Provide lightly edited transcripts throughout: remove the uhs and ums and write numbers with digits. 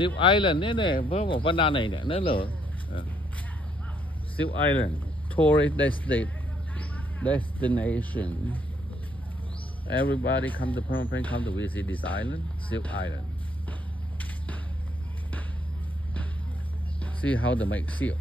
Silk Island เนี่ยเพราะบอกว่าด้านไหนเนี่ยนั่นเหรอ Silk Island tourist destination everybody come to Phnom Penh come to visit this island Silk Island see how they make silk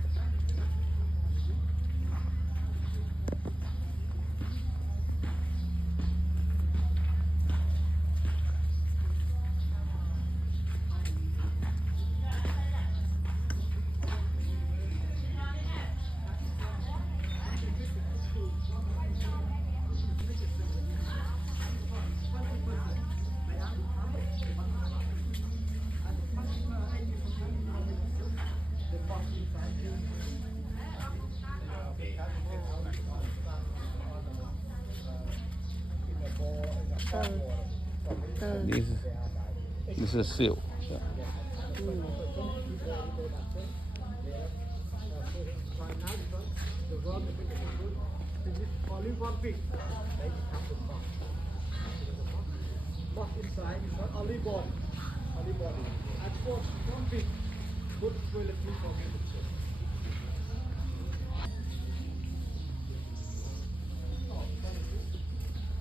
this is silk yeah. Only one piece. Box inside is not only body. Only body. And for one piece, good quality for me.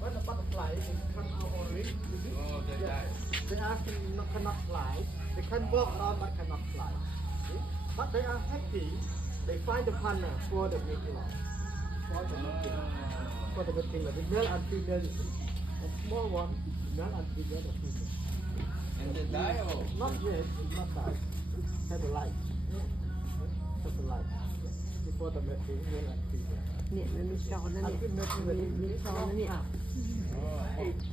When the butterfly they come out already. Oh, they are cannot fly. They can walk around but cannot fly. See? But they are happy. They find the partner for the meeting. For the meeting, the male and female is a small one, male and female are female. And they die or? Not yet, not die. Have a light. Have a light. Before the meeting, male and female. เนี่ยมันมีช้อนนะเนี่ยมีช้อนนะเนี่ย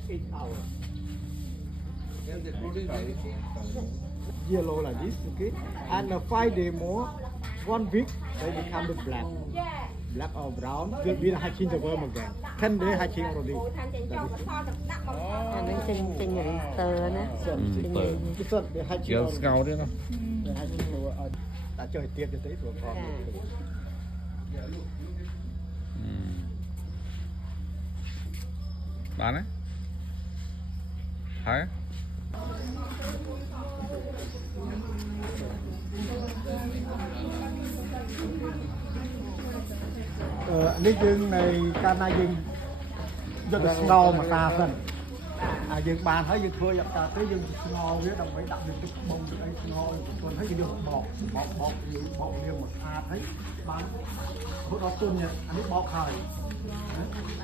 8 hours. Then they produce anything? Yellow like this, okay? And 5 days more, 1 week, they become the black. Black or brown, will be hatching the worm again. 10 days hatching already. อันนั้นเป็นเหมือนเตอร์นะ This one, they hatching Girl already. Scout ด้วยเนาะ They hatching for, đã chơi tiết cho tới tuổi con. ร้านไหนหาย នេះយើងនៅកាលណាយើងយកទៅស្ងោរមកតាសិនយើងបានហើយយើងធ្វើយកតាទៅយើងស្ងោរវាដើម្បីដាក់វាទឹកបងទឹកអីស្ងោរទន់ហើយយើងយកបកយើងបកលាងមកស្អាតហើយបានហូតដល់ទន់អានេះបកហើយ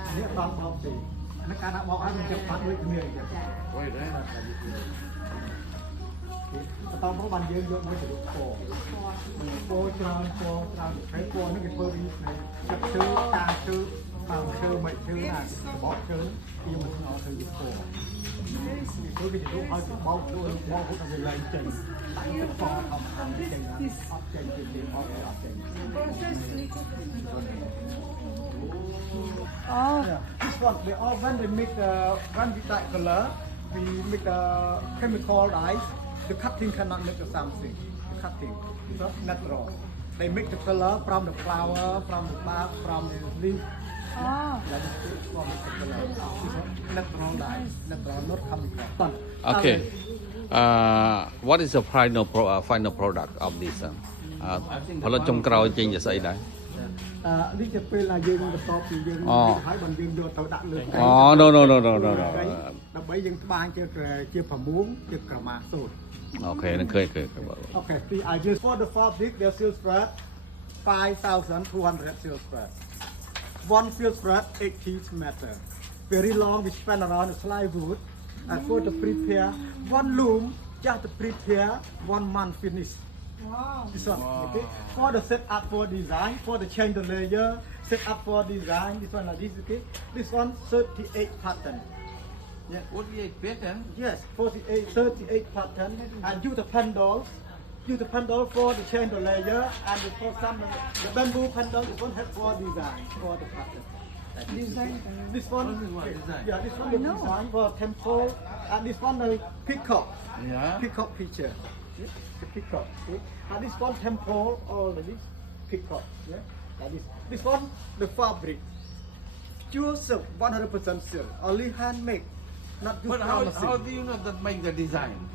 អានេះអត់បកទេអានេះកាលណាបកហើយมันจะបាត់ដូចគ្នាអញ្ចឹងបន្តមកបានយើងយកមួយទៅពោច្រើនហើយពោនេះគេធ្វើពីចិត្តឈើតាឈើបើឈើមិនឈើណាបកឈើពីមកស្ងោរទៅពោធ្វើពីទៅឲ្យបោកជួយបោកទៅឡើងចេញតែទឹកបោកធម្មតាចេញអត់ចេញពីអត់ចេញ Oh this one they all when they make when we that color we make the chemical dyes the cutting cannot make the something the cutting it's not natural they make the color from the flower from the bark from the leaf oh that is from the color it's natural dye natural not chemical Okay what is the final product of this ផលិតចុងក្រោយចេញជាស្អីដែរ នេះជាពេលដែលយើងបន្តពីយើងហើយបានយើងយកទៅដាក់លើ no ដើម្បីយើងត្បាញជាប្រមួងជាក្រមាសូត្រ Okay នឹងឃើញ Okay I just for the fabric the silk thread 5,200 silk thread one silk thread 80 meter very long we spend around the plywood and for the prepare one loom just to prepare 1 month finish. Wow. This one, okay. For the set up for design, for the change the layer, set up for design. This one like this, okay. This one 38 pattern. Yeah. 48 pattern? Yes, 38 pattern. And use the pendles use the handle for to change the layer and for some the bamboo handle is one have for design for the pattern. Design. This one, design. yeah, this one is design for temple, and this one the peacock, Yeah. peacock picture, yeah? The peacock, see? And this one temple, all the this peacock, yeah, like this one the fabric, pure silk, 100% silk, only handmade, not But just how pharmacy. do you know that make the design?